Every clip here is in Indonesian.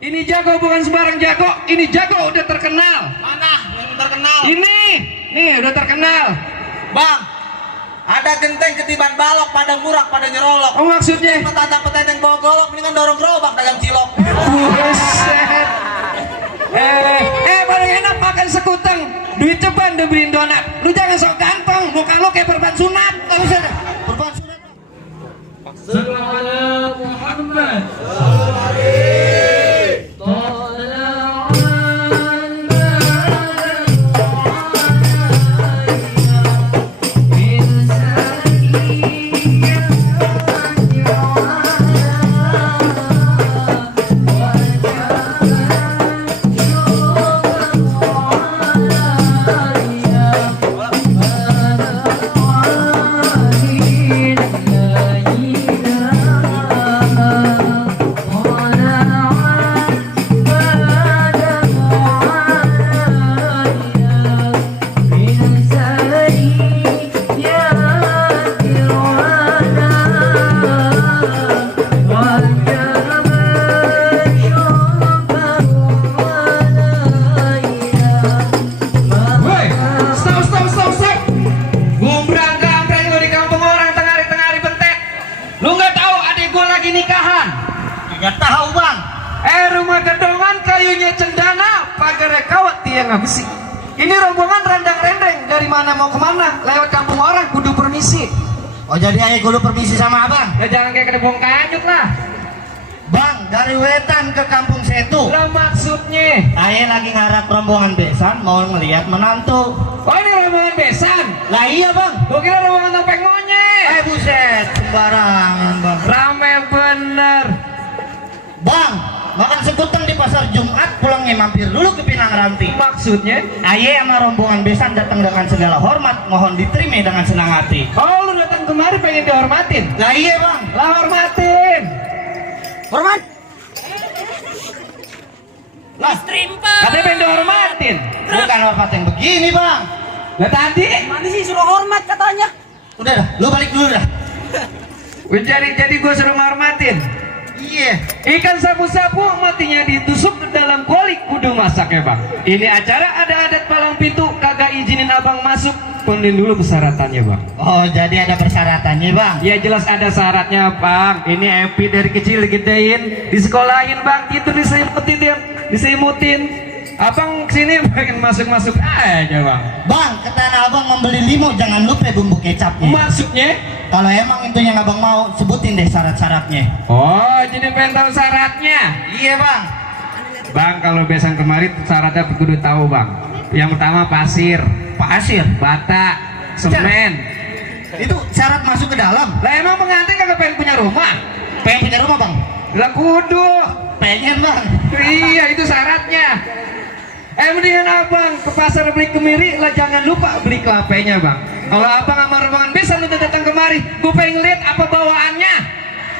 Ini jago bukan sembarang jago, ini jago udah terkenal. Mana yang terkenal? Ini, nih udah terkenal. Bang, ada genteng ketiban balok pada murak pada nyerolok. Oh maksudnya? Petantang bawa golok, mendingan dorong gerobak dagang cilok. Buset. Paling enak makan sekuteng, duit ceban dibeliin donat. Lu jangan sok ganteng, muka lu kayak perban sunat. Gak usah deh. Perban sunat. Sallallahu Muhammad. Gak tahu bang. Rumah gedongan kayunya cendana, pagar kawat tiang besi. Ini rombongan randang-rendeng, dari mana mau kemana? Lewat kampung orang, kudu permisi. Oh jadi ayah kudu permisi sama abang? Ya jangan kayak kedebong kanyut lah. Bang, dari Wetan ke Kampung Setu. Lah maksudnya? Ayah lagi ngarap rombongan besan, mau ngeliat menantu. Oh ini rombongan besan? Lah iya bang. Gua kira rombongan topeng monyet. Buset, sembarangan bang. Rame bener. Bang, makan sekuteng di pasar Jumat, pulangnya mampir dulu ke Pinang Ranti. Maksudnya? Ayah sama rombongan besan datang dengan segala hormat, mohon diterima dengan senang hati. Oh lu datang kemari pengen dihormatin? Lah iya bang. Lah hormatin. Hormat. Lah katanya pengen dihormatin. Bukan hormat yang begini bang. Lah tadi? Mana sih suruh hormat katanya? Udah dah, lu balik dulu dah. Jadi gua suruh menghormatin. Iya. Ikan sapu-sapu matinya ditusuk ke dalam kuali, kudu masak ya bang. Ini acara ada adat palang pintu, kagak izinin abang masuk. Penuhin dulu persyaratannya bang. Oh jadi ada persyaratannya bang. Ya jelas ada syaratnya bang. Ini Epi dari kecil digedein, disekolahin bang, itu diselimutin. Abang sini pengen masuk-masuk aja bang. Bang, ke Tanah Abang membeli limo, jangan lupa bumbu kecapnya. Maksudnya? Kalau emang itu yang abang mau, sebutin deh syarat-syaratnya. Oh jadi pengen tahu syaratnya? Iya bang. Bang kalau besan kemarin syaratnya kudu tahu bang. Yang pertama pasir, bata, semen. Itu syarat masuk ke dalam. Lah emang pengantin kagak pengen punya rumah? Pengen punya rumah bang? Lah kudu. Pengen bang. Iya itu syaratnya. Mendingan abang ke pasar beli kemiri, lah jangan lupa beli kelapanya bang. Kalau abang sama rombongan besan udah datang kemari, gue pengen lihat apa bawaannya.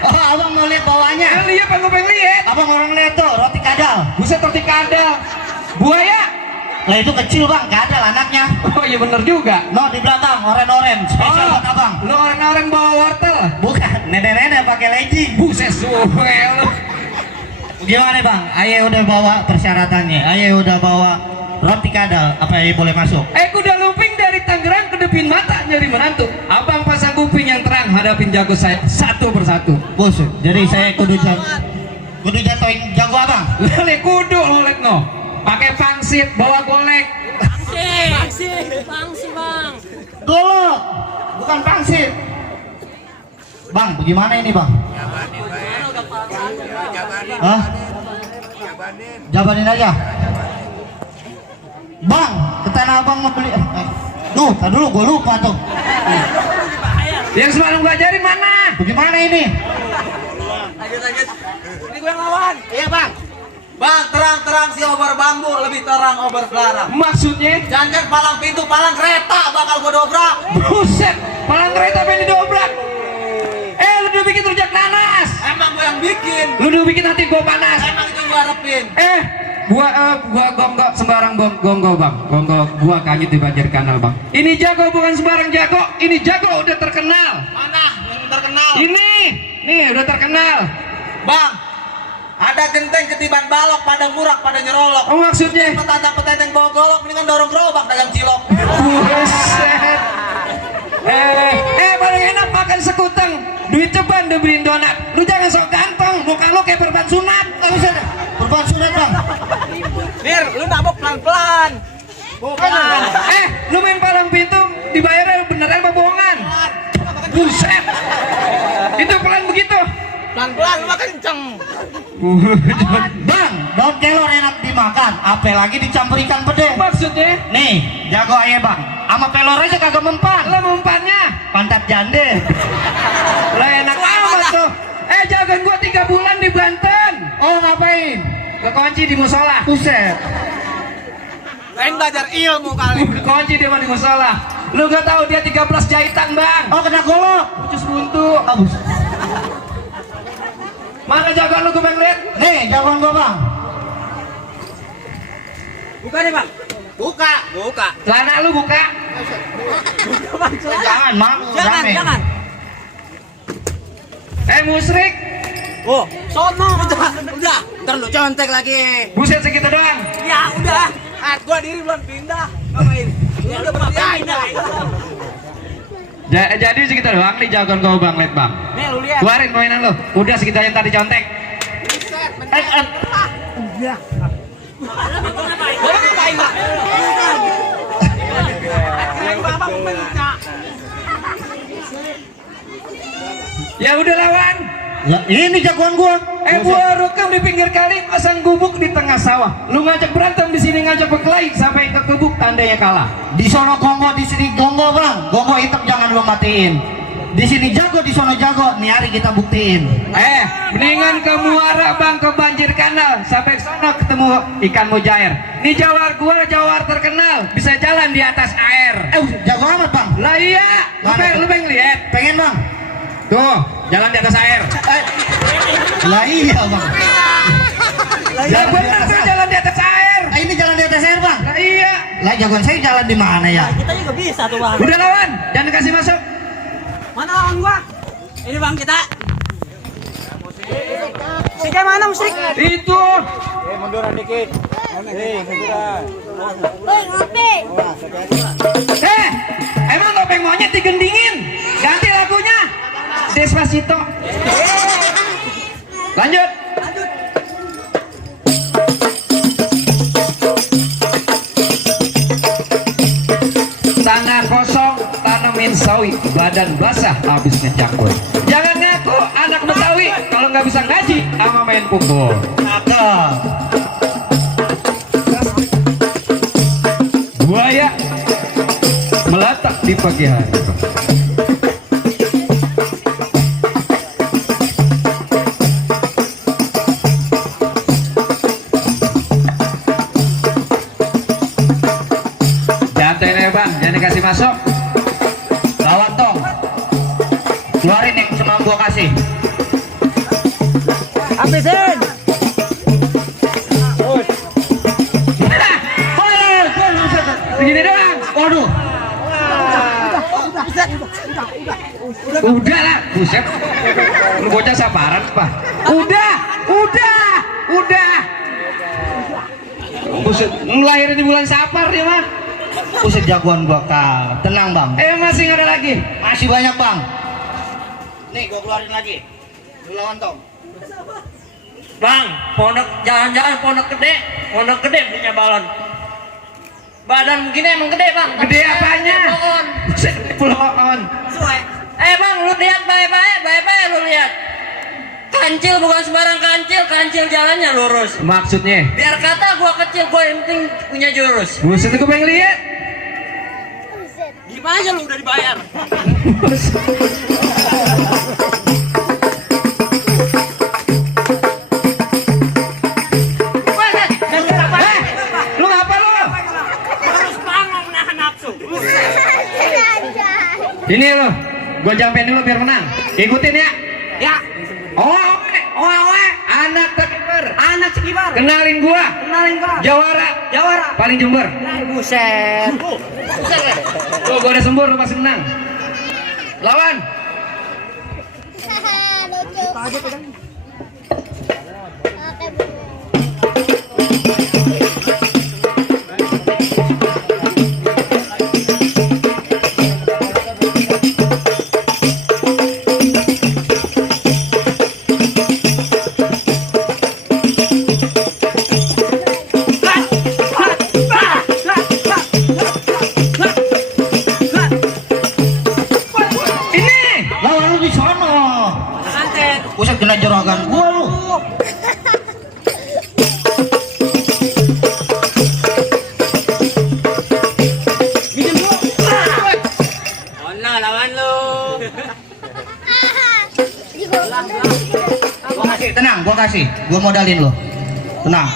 Oh abang mau lihat bawaannya? Iya bang, gue pengen lihat. Abang orang lihat tuh roti kadal. Buset roti kadal. Buaya. Lah itu kecil bang, kadal anaknya. Oh iya bener juga. No di belakang oren-oren, spesial buat abang. Lo orang-orang bawa wortel. Bukan, nenek-nenek pakai legging. Buset suel. Gimana bang? Ayah udah bawa persyaratannya. Ayah udah bawa roti kadal. Apa ayah boleh masuk? Kuda lumping dari Tangerang kedepin mata nyari menantu. Abang pasang kuping yang terang hadapin jago saya satu persatu. Bos, jadi saya kudu jatuhin jago abang. Lele kudu lulet no. Pakai pangsit, bawa golek. Pangsi bang. Golok, bukan pangsit. Bang, bagaimana ini bang? Hah? Jabanin aja. Bang, ke Tanah Abang mau beli. Tuh, tar dulu, gue lupa tuh. Yang semalam gua ajarin mana? Bagaimana ini? Lanjut. Ini gue yang lawan. Iya bang. Bang, terang-terang si obar bambu lebih terang obar belarang. Maksudnya? Jangan palang pintu, palang kereta bakal gua dobrak. Buset, palang kereta pengen didobrak. Lu udah bikin rujak nanas. Emang gua yang bikin. Lu udah bikin hati gua panas. Emang itu gua harapin. Gua gonggok sembarang gonggok bang. Gonggok gua kanyut di banjir kanal bang. Ini jago bukan sembarang jago. Ini jago udah terkenal. Mana yang terkenal? Ini, nih udah terkenal. Bang, Ada genteng ketiban balok, pada murak, pada nyerolok. Oh maksudnya? Petantang petenteng bawa golok, mendingan dorong gerobak dagang cilok. Buset. Paling enak makan sekuteng. Duit ceban dibeliin donat. Lu jangan sok ganteng, muka lu kayak perban sunat. Nggak bisa deh. Perban sunat bang. Mir, lu nabok pelan-pelan. Bukan. Lu main palang pintu dibayarnya beneran apa bohongan? Buset. Itu pelan begitu. Pelan-pelan lu mah kenceng. Bang, daun kelor enak dimakan, apalagi dicampur ikan pede. Maksudnya? Nih, jago aja bang. Sama pelor aja kagak mempan. Lah mempannya. Pantat jande. Lah enak amat tuh. Jagan gua 3 bulan di Banten. Oh ngapain? Kekunci di musola. Buset. Lain belajar ilmu kali. Kekunci dia mah di musola. Lu gak tahu dia 13 jahitan bang. Oh kena golok. Pucus buntu. Oh, buset. Mana jagoan lu gue pengen lihat? Nih, jagoan gua bang. Buka deh, Bang. Buka. Buka. Celana lu buka. Jangan, Mang. Jangan, Rame. jangan. Musrik. Oh, sono. Udah. Ntar lu contek lagi. Buset segitu doang. Ya, udah. Gua diri belum pindah. Ngapain? Ya udah pindah. Jadi segitu doang nih jagoan gue bang, lihat bang. Nih, lu lihat. Keluarin mainan lu. Udah segitu yang tadi contek. Udah. Gua ngapain, Pak? Bapak minta. Ya udah lawan. Lah, ini jagoan gua. Gua rekam di pinggir kali, pasang gubuk di tengah sawah. Lu ngajak berantem di sini ngajak berkelahi sampai ke gubuk tandanya kalah. Di sono gongo, di sini gongo bang. Gongo hitam jangan lu matiin. Di sini jago, di sono jago. Nih hari kita buktiin. Mendingan ke muara bang, ke banjir kanal sampai ke sana ketemu ikan mujair. Nih jawar gua jawar terkenal, bisa jalan di atas air. Jago amat bang. Lah iya, lu pengen lihat? Pengen bang. Tuh, jalan di atas air. Lah iya bang. Ya bener tuh jalan di atas air. Ini jalan di atas air bang. Lah iya. Lah jagoan saya jalan di mana ya? Kita juga bisa tuh, Bang. Udah lawan, jangan kasih masuk. Mana lawan gua? Ini Bang kita. Musiknya mana musik? Itu. Munduran dikit. Munduran. Emang topeng monyet digendingin? Ganti lagunya. Despacito. Lanjut. Tanah kosong tanemin sawi, badan basah habis ngecakut. Jangan ngaku anak Betawi kalau nggak bisa ngaji sama main pukul. Cakep. Buaya meletak di pagi hari. Jantai nih bang, jangan dikasih masuk. Lawan tong. Keluarin yang cuma gua kasih. Habisin. Begini doang. Waduh. Udah lah, buset. Lu bocah sabaran pak. Udah. Buset, ngelahirin di bulan Sapar dia mah. Buset jagoan gua kal. Tenang bang. Masih nggak ada lagi. Masih banyak bang. Nih gua keluarin lagi. Lu lawan tong. Bang, pondok jangan-jangan pondok gede punya balon. Badan begini emang gede bang. Gede apanya? Pohon. Buset, pohon. Bang, lu lihat baik-baik lu lihat. Kancil bukan sembarang kancil jalannya lurus. Maksudnya? Biar kata gua kecil, gua yang penting punya jurus. Buset, gue pengen lihat. Gimana aja lu udah dibayar? Lu ngapa lu? Harus bangun menahan nafsu. Ini lu, gue jampen dulu biar menang. Ikutin ya. Ya. Anak sekibar. Kenalin Kenalin gua. Bang. Jawara. Paling Jember. Buset. Tuh, gua udah sembur, lu pasti menang. Lawan. Lucu. kasih. Gua modalin lo. Tenang.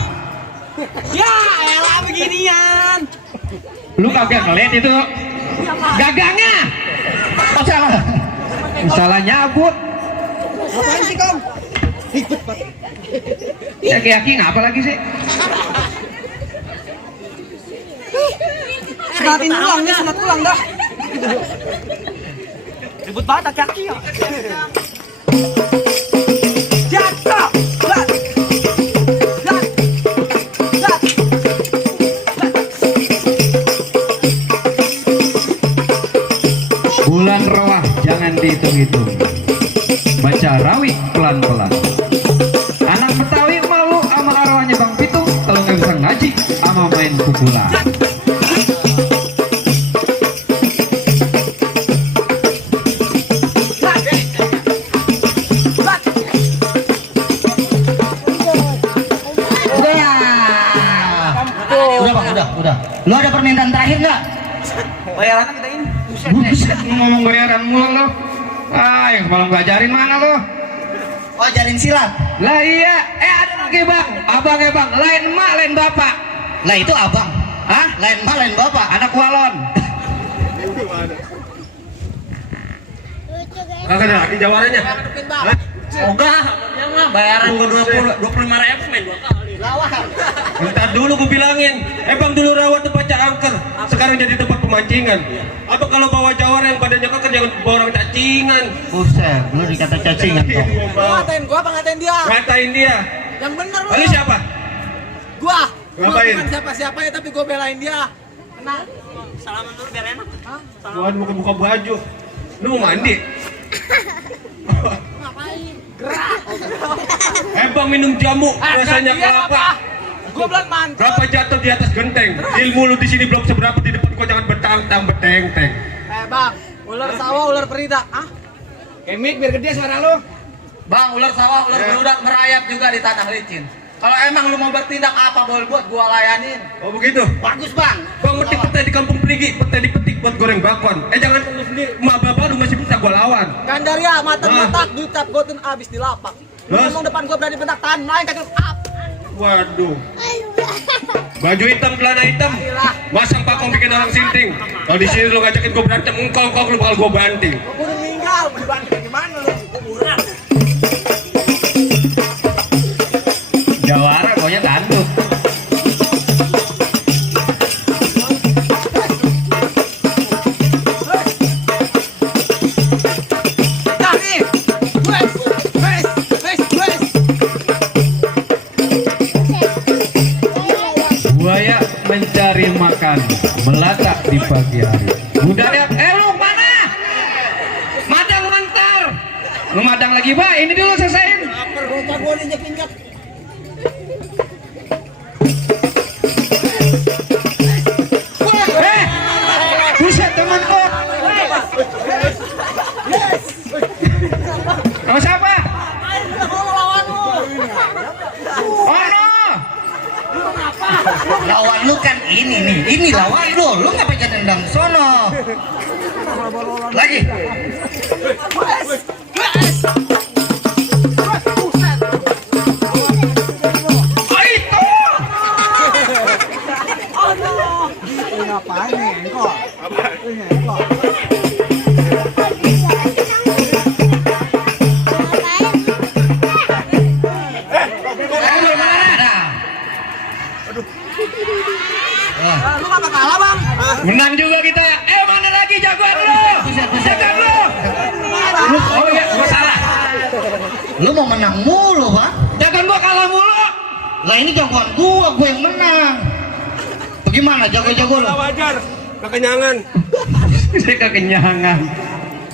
Ya elah beginian. Lu kagak ngeliat itu gagangnya. Oh, salah. Salah nyabut. Ngapain sih kamu? Ya aki ngapa lagi sih? Sunatin ulang nih, sunat ulang dah. Ribut banget kaki ya. Jatuh. Lat. Lat. Lat. Bulan Rawah jangan dihitung-hitung. Baca rawi pelan-pelan. Anak Betawi malu sama arwahnya Bang Pitung kalau nggak bisa ngaji sama main pukulan. Udah bang, udah. Lo ada permintaan terakhir nggak? Bayarannya kita ini. Buset, ngomong bayaran mulu lo. Ah, yang malah ngajarin mana lo? Oh, jaring silat. Lah iya, ada lagi Bang. Abang ya Bang, lain emak, lain bapak. Lah itu abang. Hah? Lain mah lain bapak. Anak walon. Kagak ada lagi jawarannya. Hah? Ogah, Ya mah bayaran gua 25.000 main 2 kali. Bentar dulu gue bilangin, Bang dulu rawat tempat angker, sekarang jadi tempat pemancingan. Apa kalau bawa jawara yang badannya keker jangan bawa orang cacingan. Buset, lu dikata cacingan kok. ngatain gua apa ngatain dia? Ngatain dia. Yang bener lu. Lalu siapa? Gua. Gua Ngapain? bukan siapa-siapa ya tapi gua belain dia. Kena. Salaman dulu biar enak. Hah? Gua buka baju. Lu mau mandi? Ngapain? Gerak. Bang minum jamu, rasanya Dia kelapa. apa? Gua belum mantap. Kelapa jatuh di atas genteng. Ilmu lu di sini belum seberapa, di depan gua jangan beteng-teng. Bang, ular sawah, ular perida. Ah? Kemik biar gede suara lo. Bang, ular sawah, ular beludak merayap juga di tanah licin. Kalau emang lu mau bertindak apa boleh buat gua layanin. Oh begitu? Bagus bang. Bang metik petai di kampung Perigi, petai dipetik buat goreng bakwan. Jangan lu sendiri, emak bapak lu masih bisa gua lawan. Gandaria, mata-mata, duit tap goten abis di lapak. Lu Terus? ngomong depan gua berani bentak tahan lain kaki up. Waduh. Baju hitam, celana hitam. Gila. Masang pakong bikin orang sinting. Kalau di sini lu ngajakin gua berantem, engkau lu bakal gua banting. Gua udah meninggal, mau dibanting gimana lu? Kuburan. Jawara pokoknya tanduk. Nah nih, wes. Buaya mencari makan melata di pagi hari. Udah lihat, lu mana? Madang mentar. Lu madang lagi Pak? Ini dulu selesaiin. Bocah gua ninjekin kat. Buset temanku. Nama siapa? Oh no. Lawan lu kan ini nih. Ini lawan lu. Lu ngapain jadi nendang sono? Lagi. Oh itu. Ngapain nih engkol? Lu apa kalah bang? Menang juga kita. Mana lagi jagoan lu? Jagoan lu. Oh iya, gua salah. Lu mau menang mulu bang. Jagoan gua kalah mulu. Lah ini jagoan gua yang menang. Bagaimana jago-jago lu? Wajar, kekenyangan. Saya kekenyangan.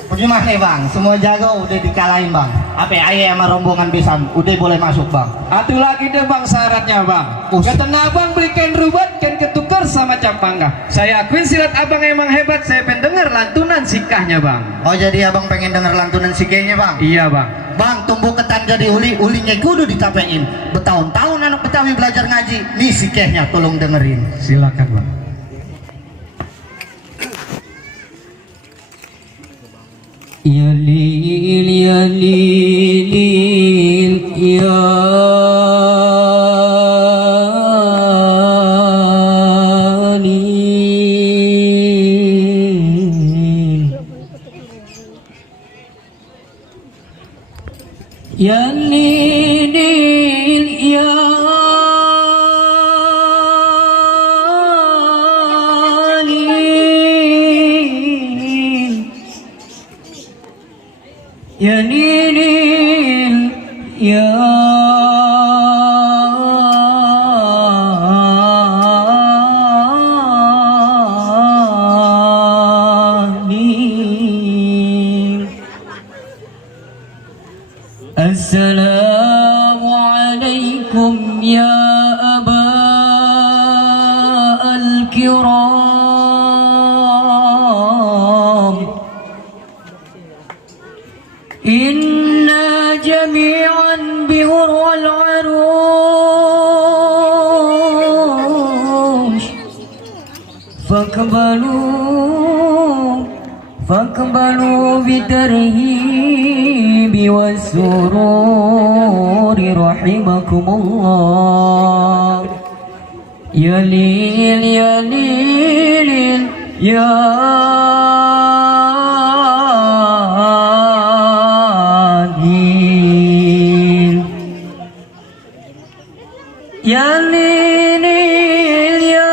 Bagaimana nih bang? Semua jago udah dikalahin bang. Apa ya, ayah sama rombongan besan udah boleh masuk bang. Atuh lagi deh bang syaratnya bang. Kata abang belikan rubat kan ketukar sama campangga. Saya akuin silat abang emang hebat. Saya pengen denger lantunan sikahnya bang. Oh jadi abang pengen denger lantunan sikenya bang? Iya bang. Bang, tumbuh ketan jadi ulinya kudu ditapein. Bertahun-tahun anak Betawi belajar ngaji. Nih sikehnya tolong dengerin. Silakan bang. Ya lil ya lil ya Ya Nidil ya Nil, ya Nidil ya Nil. Assalamualaikum ya aba al-kiram, inna jami'an bihur wal arush فاقبلوا بالترهيب والسرور رحمكم الله. يا ليل يا ليل يا ليل يا ليل يا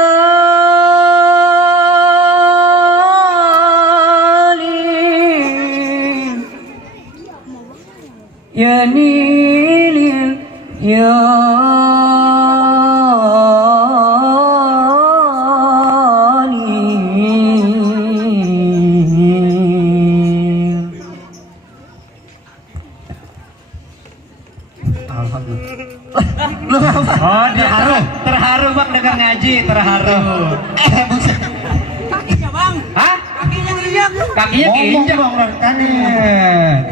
يا نيل يا نيل. Oh, terharu bang dengar ngaji, terharu. Kakinya bang, Hah? kakinya ngeliat. Kakinya Ngomong keinjak. bang, kan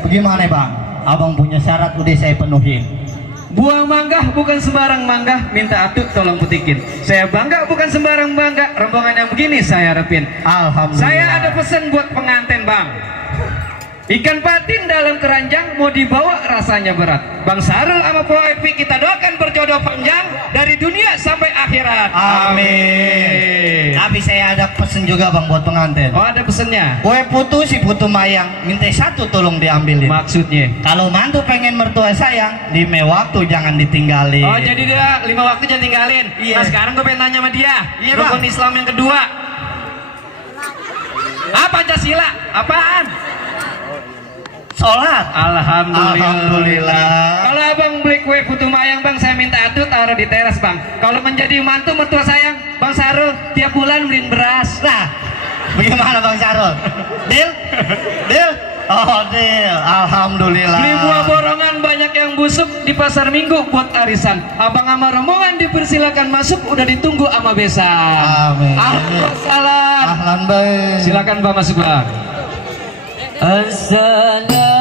bagaimana bang? Abang punya syarat udah saya penuhin. Buah mangga bukan sembarang mangga, minta atuk tolong putikin. Saya bangga bukan sembarang bangga, rombongan yang begini saya harapin. Alhamdulillah. Saya ada pesan buat pengantin bang. Ikan patin dalam keranjang mau dibawa rasanya berat. Bang Sarul sama Po Epi kita doakan berjodoh panjang dari dunia sampai akhirat. Amin. Tapi saya ada pesen juga bang buat pengantin. Oh ada pesennya. Kue putu si putu mayang, minta satu tolong diambilin. Maksudnya. Kalau mantu pengen mertua sayang, 5 waktu jangan ditinggalin. Oh jadi dia 5 waktu jangan tinggalin. Iya. Nah sekarang gue pengen tanya sama dia. Iya, Rukun Bang. Islam yang kedua. Pancasila. Apaan? Sholat. Alhamdulillah. Kalau abang beli kue putu mayang bang, saya minta atuh taruh di teras bang. Kalau menjadi mantu mertua sayang, bang Sarul tiap bulan beliin beras. Nah, bagaimana bang Sarul? Deal? Deal? Oh deal. Alhamdulillah. Beli buah borongan banyak yang busuk di pasar minggu buat arisan. Abang sama rombongan dipersilakan masuk, udah ditunggu sama besan. Amin. Salam. Ahlan baik. Silakan bang masuk bang. Assalamualaikum